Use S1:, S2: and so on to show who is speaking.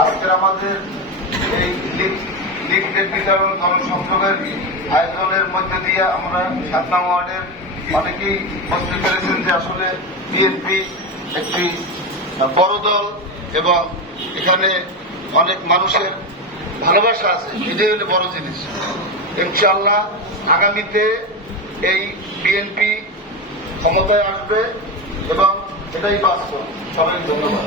S1: আজকের আমাদের এই লীগ লীগ বিতরণ জনসংযোগের আয়োজনের মধ্যে দিয়ে আমরা সাত নং ওয়ার্ডের অনেকেই বুঝতে পেরেছেন যে আসলে বিএনপি একটি বড় দল এবং এখানে অনেক মানুষের ভালোবাসা আছে। এটাই হলো বড় জিনিস। ইনশাল্লাহ আগামীতে এই বিএনপি ক্ষমতায় আসবে এবং এটাই বাস্তব। সবাই ধন্যবাদ।